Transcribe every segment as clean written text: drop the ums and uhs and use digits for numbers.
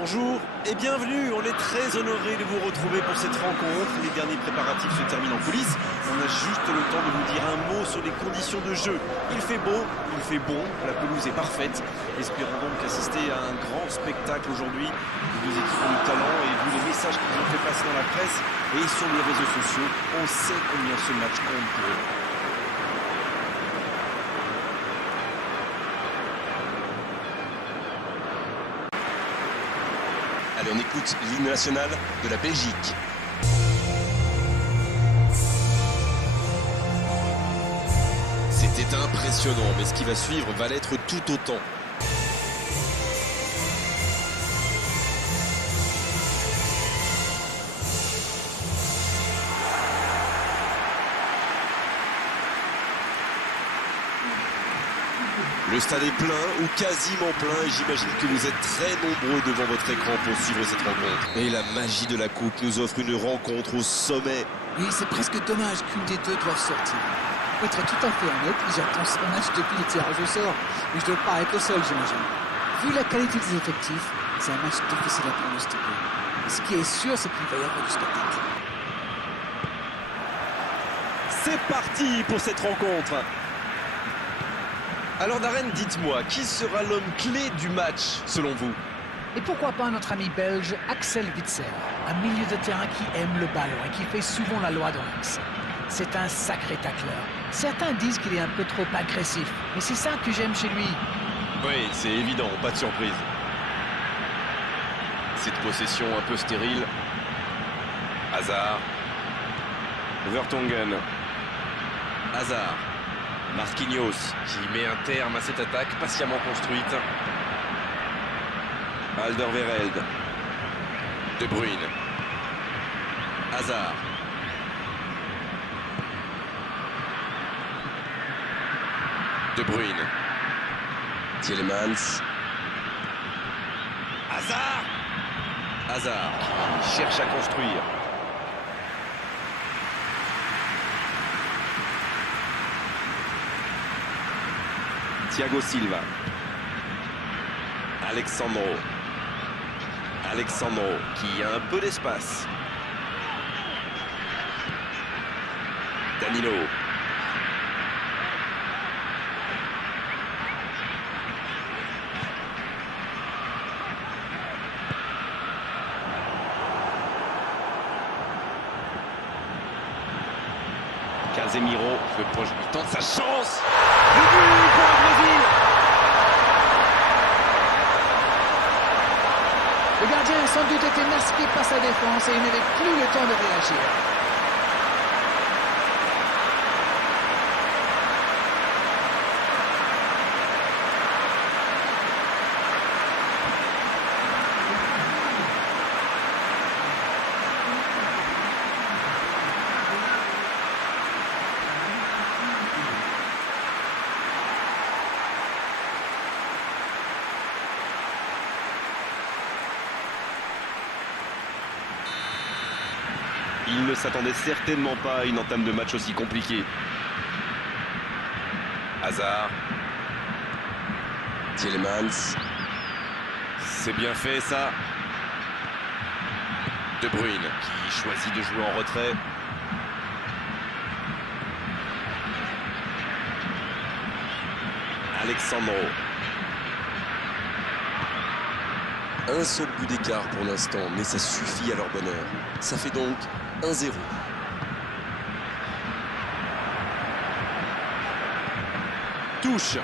Bonjour et bienvenue, on est très honoré de vous retrouver pour cette rencontre. Les derniers préparatifs se terminent en coulisses. On a juste le temps de vous dire un mot sur les conditions de jeu. Il fait beau, il fait bon, la pelouse est parfaite. Espérons donc assister à un grand spectacle aujourd'hui. Les deux équipes ont du talent et vu les messages qu'ils ont fait passer dans la presse et sur les réseaux sociaux, on sait combien ce match compte pour eux. Allez, on écoute l'hymne national de la Belgique. C'était impressionnant, mais ce qui va suivre va l'être tout autant. Le stade est plein ou quasiment plein et j'imagine que vous êtes très nombreux devant votre écran pour suivre cette rencontre. Et la magie de la coupe nous offre une rencontre au sommet. Oui, c'est presque dommage qu'une des deux doive sortir. Pour être tout à fait honnête, j'attends ce match depuis les tirages au sort. Mais je dois pas être le seul, j'imagine. Vu la qualité des effectifs, c'est un match difficile à pronostiquer. Ce qui est sûr, c'est qu'il va y avoir du spectacle. C'est parti pour cette rencontre. Alors Darren, dites-moi, qui sera l'homme clé du match selon vous? Et pourquoi pas notre ami belge Axel Witsel, un milieu de terrain qui aime le ballon et qui fait souvent la loi dans l'axe. C'est un sacré tacleur. Certains disent qu'il est un peu trop agressif, mais c'est ça que j'aime chez lui. Oui, c'est évident, pas de surprise. Cette possession un peu stérile. Hazard. Vertonghen. Hazard. Marquinhos qui met un terme à cette attaque patiemment construite. Alderweireld. De Bruyne. Hazard. De Bruyne. Tielemans. Hazard. Hazard qui cherche à construire. Thiago Silva. Alexandro. Alexandro qui a un peu d'espace. Danilo. Casemiro, le proche, il tente sa chance. Le but pour le Brésil. Le gardien a sans doute été masqué par sa défense et il n'avait plus le temps de réagir. Il ne s'attendait certainement pas à une entame de match aussi compliquée. Hazard. Tielemans. C'est bien fait ça. De Bruyne qui choisit de jouer en retrait. Alexandro. Un seul but d'écart pour l'instant, mais ça suffit à leur bonheur. Ça fait donc 1-0. Touche.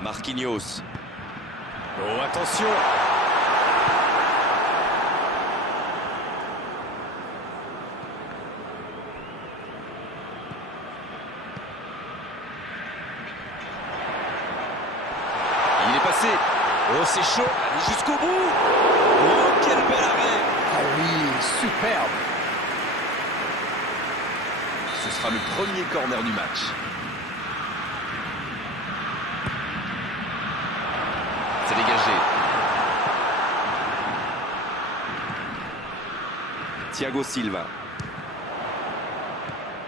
Marquinhos. Oh, attention. Il est passé. Oh, c'est chaud. Allez jusqu'au bout. Oh, quel bel arrêt. Ah oui, superbe. Ce sera le premier corner du match. C'est dégagé. Thiago Silva.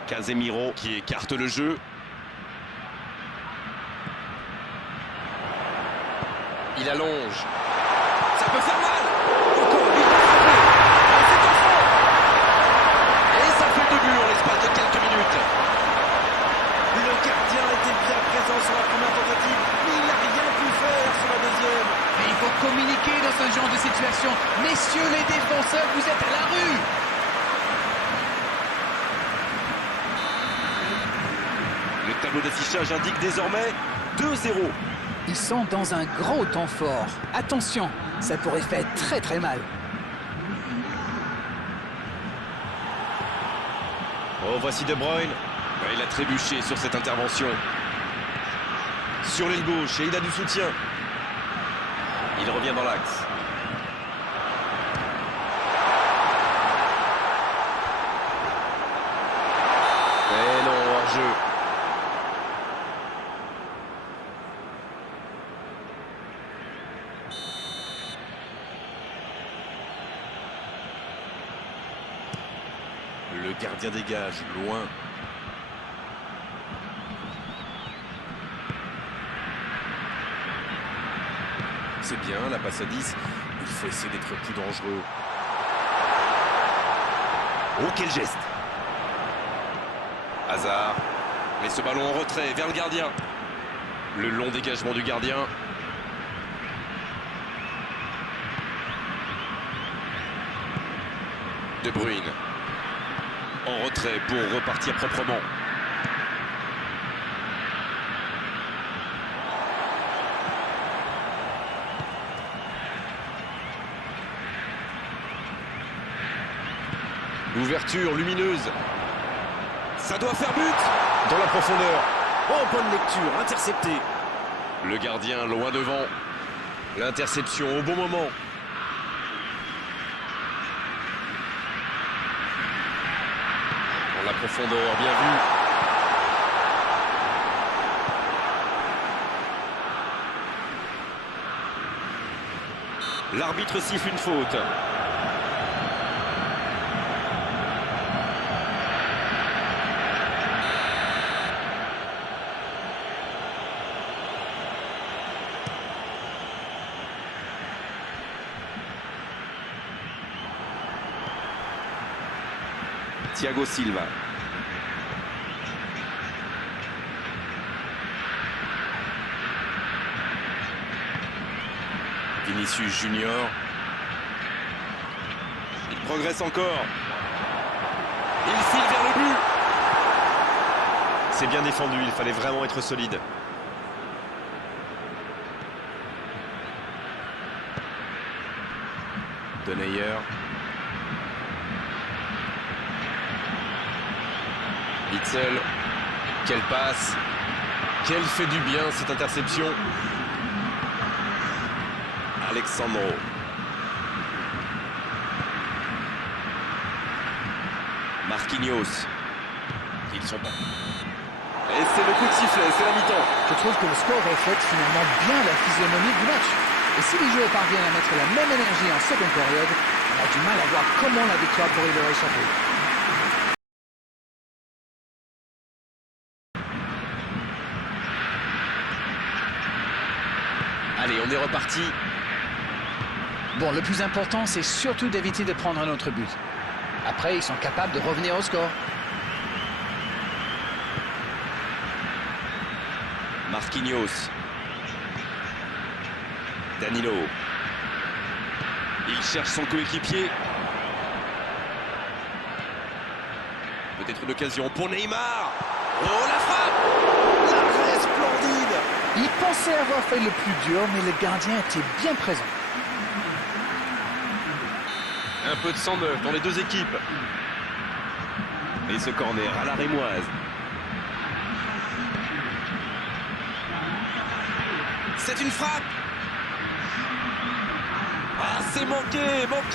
Casemiro qui écarte le jeu. Il allonge. Ça peut faire mal. Encore, et ça fait 2 buts en l'espace de quelques minutes. Le gardien était bien présent sur la première tentative, mais il n'a rien pu faire sur la deuxième. Mais il faut communiquer dans ce genre de situation. Messieurs les défenseurs, vous êtes à la rue. Le tableau d'affichage indique désormais 2-0. Ils sont dans un gros temps fort. Attention, ça pourrait faire très très mal. Oh, voici De Bruyne. Il a trébuché sur cette intervention. Sur l'aile gauche, et il a du soutien. Il revient dans l'axe. Mais non, hors-jeu. Le gardien dégage, loin. C'est bien, la passe à 10. Il faut essayer d'être plus dangereux. Oh, quel geste! Hazard. Mais ce ballon en retrait vers le gardien. Le long dégagement du gardien. De Bruyne. En retrait pour repartir proprement. L'ouverture lumineuse. Ça doit faire but dans la profondeur. Oh, bonne lecture, intercepté. Le gardien loin devant. L'interception au bon moment. Dans la profondeur, bien vu. L'arbitre siffle une faute. Thiago Silva. Vinicius Junior. Il progresse encore. Il file vers le but. C'est bien défendu, il fallait vraiment être solide. Denayer. Witsel, quelle passe, quelle fait du bien cette interception. Alexandro. Marquinhos. Ils sont bons. Et c'est le coup de sifflet, c'est la mi-temps. Je trouve que le score reflète finalement bien la physionomie du match. Et si les joueurs parviennent à mettre la même énergie en seconde période, on a du mal à voir comment la victoire pourrait leur échapper. Allez, on est reparti. Bon, le plus important, c'est surtout d'éviter de prendre un autre but. Après, ils sont capables de revenir au score. Marquinhos. Danilo. Il cherche son coéquipier. Peut-être une occasion pour Neymar. Oh, la frappe! L'arrêt splendide! Il pensait avoir fait le plus dur, mais le gardien était bien présent. Un peu de sang neuf dans les deux équipes. Et ce corner à la rémoise. C'est une frappe. Ah, c'est manqué,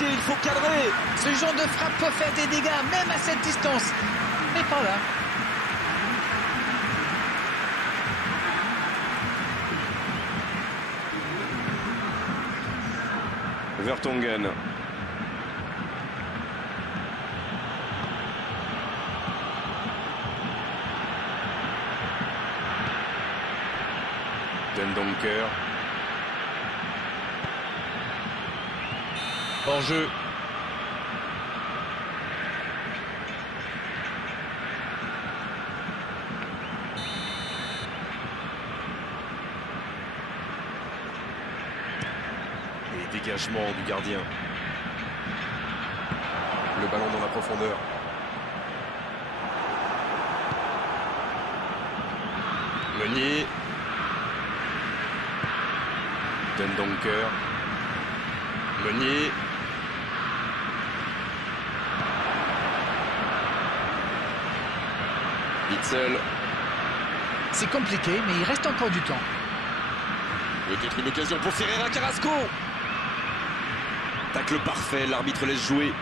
il faut cadrer. Ce genre de frappe peut faire des dégâts, même à cette distance. Mais pas là. Vertonghen. Dendoncker. Hors-jeu. Et dégagement du gardien. Le ballon dans la profondeur. Meunier. Dendoncker. Meunier. Witsel. C'est compliqué, mais il reste encore du temps. Peut-être une occasion pour Ferreira Carrasco. Tacle parfait, l'arbitre laisse jouer.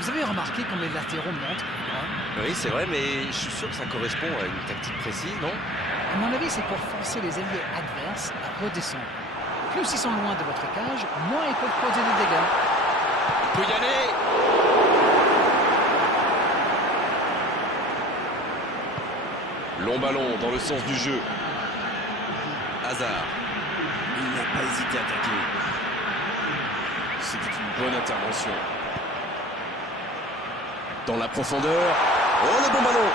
Vous avez remarqué comme les latéraux montent, hein? Oui, c'est vrai, mais je suis sûr que ça correspond à une tactique précise, non? À mon avis, c'est pour forcer les alliés adverses à redescendre. Plus ils sont loin de votre cage, moins ils peuvent causer des dégâts. Il peut y aller. Long ballon dans le sens du jeu. Hazard. Il n'a pas hésité à attaquer. C'était une bonne intervention. Dans la profondeur. Oh, le bon ballon.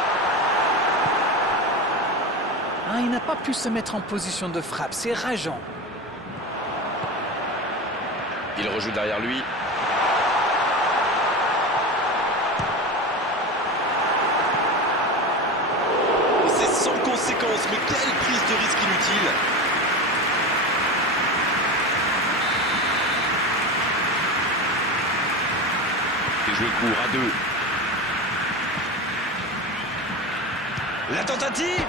Ah, il n'a pas pu se mettre en position de frappe, c'est rageant. Il rejoue derrière lui. C'est sans conséquence, mais quelle prise de risque inutile! C'est joué court à 2. La tentative!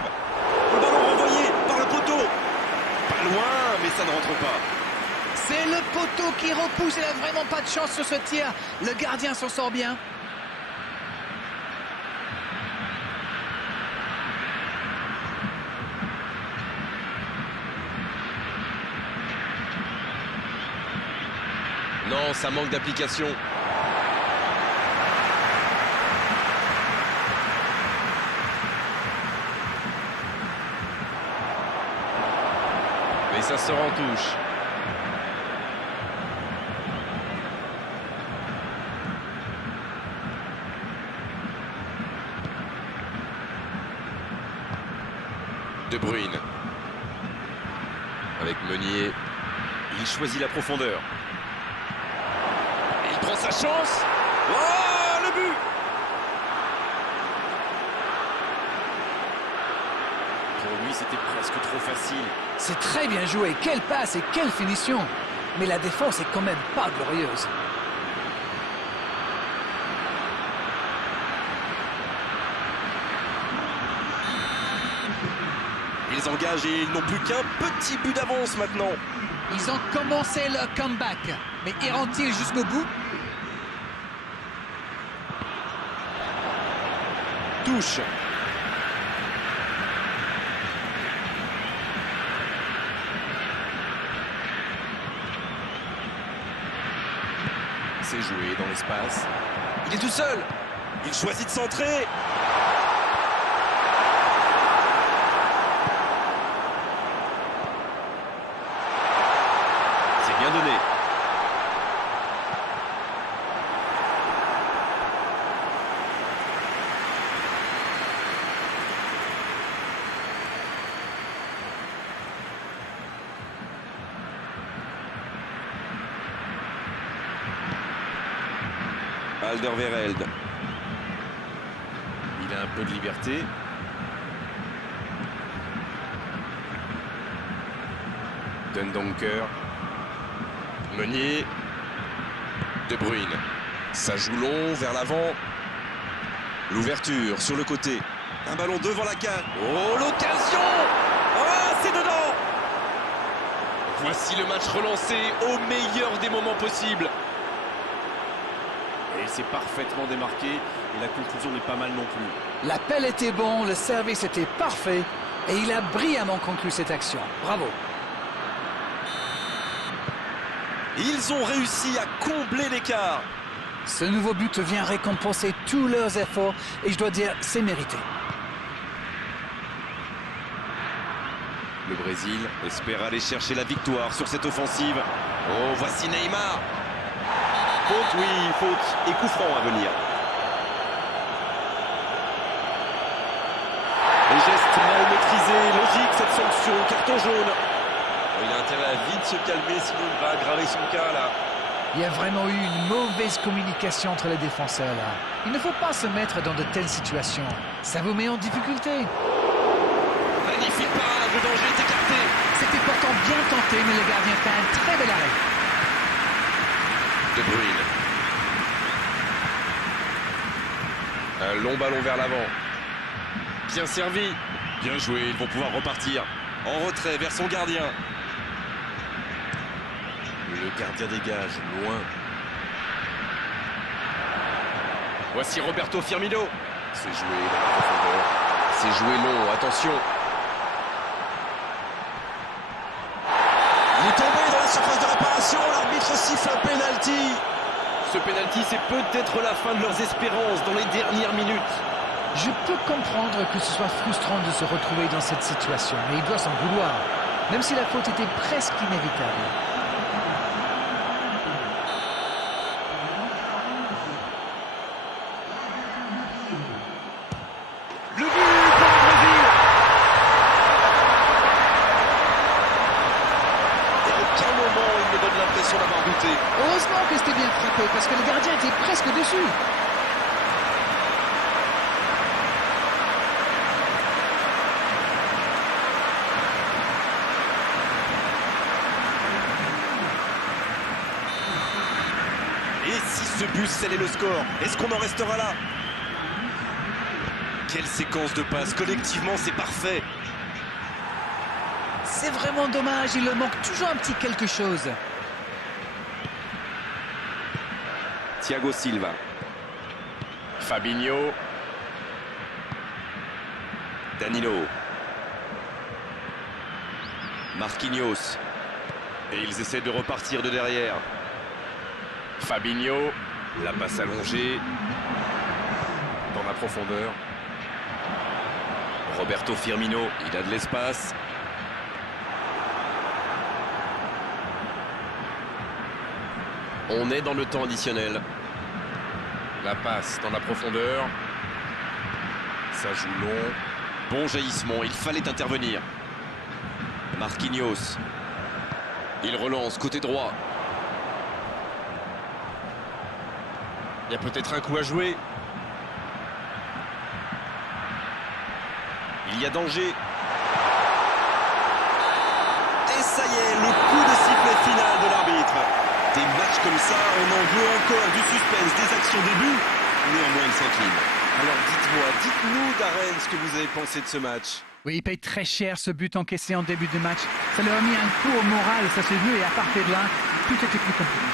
Le ballon renvoyé par le poteau! Pas loin, mais ça ne rentre pas. C'est le poteau qui repousse, il n'a vraiment pas de chance sur ce tir. Le gardien s'en sort bien. Non, ça manque d'application. Mais ça sort en touche. De Bruyne. Avec Meunier. Il choisit la profondeur. Il prend sa chance. Oh, le but! Pour lui, c'était presque trop facile. C'est très bien joué, quelle passe et quelle finition. Mais la défense est quand même pas glorieuse. Ils engagent et ils n'ont plus qu'un petit but d'avance maintenant. Ils ont commencé leur comeback, mais iront-ils jusqu'au bout? Touche. C'est joué dans l'espace. Il est tout seul. Il choisit de centrer. C'est bien donné. Alderweireld. Il a un peu de liberté. Dendoncker. Meunier. De Bruyne. Ça joue long vers l'avant. L'ouverture sur le côté. Un ballon devant la cage. Oh, l'occasion! Ah, c'est dedans! Voici le match relancé au meilleur des moments possibles. Et c'est parfaitement démarqué. Et la conclusion n'est pas mal non plus. L'appel était bon, le service était parfait. Et il a brillamment conclu cette action. Bravo. Ils ont réussi à combler l'écart. Ce nouveau but vient récompenser tous leurs efforts et je dois dire, c'est mérité. Le Brésil. Espère aller chercher la victoire sur cette offensive. Oh, voici Neymar. Faute, oui, faute. Et coup franc à venir. Les gestes mal maîtrisés. Logique, cette sanction. Carton jaune. Il a intérêt à vite se calmer, sinon il va aggraver son cas, là. Il y a vraiment eu une mauvaise communication entre les défenseurs là. Il ne faut pas se mettre dans de telles situations. Ça vous met en difficulté. Magnifique parade, le danger est écarté. C'était pourtant bien tenté, mais le gardien fait un très bel arrêt. De Bruyne. Un long ballon vers l'avant. Bien servi. Bien joué, ils vont pouvoir repartir. En retrait vers son gardien. Le gardien dégage, loin. Voici Roberto Firmino. C'est joué dans la profondeur. C'est joué long, attention. Il est tombé dans la surface de réparation, l'arbitre siffle un penalty. Ce penalty, c'est peut-être la fin de leurs espérances dans les dernières minutes. Je peux comprendre que ce soit frustrant de se retrouver dans cette situation, mais il doit s'en vouloir, même si la faute était presque inévitable. Le but pour le Brésil. Et à aucun moment, il me donne l'impression d'avoir douté. Heureusement que c'était bien frappé, parce que le gardien était presque dessus. Et si ce but scellait le score, est-ce qu'on en restera là? Quelle séquence de passes, collectivement c'est parfait. C'est vraiment dommage, il leur manque toujours un petit quelque chose. Thiago Silva. Fabinho. Danilo. Marquinhos. Et ils essaient de repartir de derrière. Fabinho. La passe allongée. Dans la profondeur. Roberto Firmino, il a de l'espace. On est dans le temps additionnel. La passe dans la profondeur. Ça joue long. Bon jaillissement, il fallait intervenir. Marquinhos. Il relance côté droit. Il y a peut-être un coup à jouer. Il y a danger. Et ça y est, le coup de sifflet final de l'arbitre. Des matchs comme ça, on en veut encore, du suspense, des actions début. Néanmoins, il s'incline. Alors dites-nous Darren ce que vous avez pensé de ce match. Oui, il paye très cher ce but encaissé en début de match. Ça leur a mis un coup au moral, ça s'est vu, et à partir de là, tout était plus compliqué.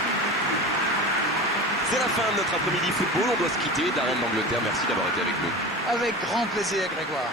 C'est la fin de notre après-midi football, on doit se quitter. Darren d'Angleterre, merci d'avoir été avec nous. Avec grand plaisir, Grégoire.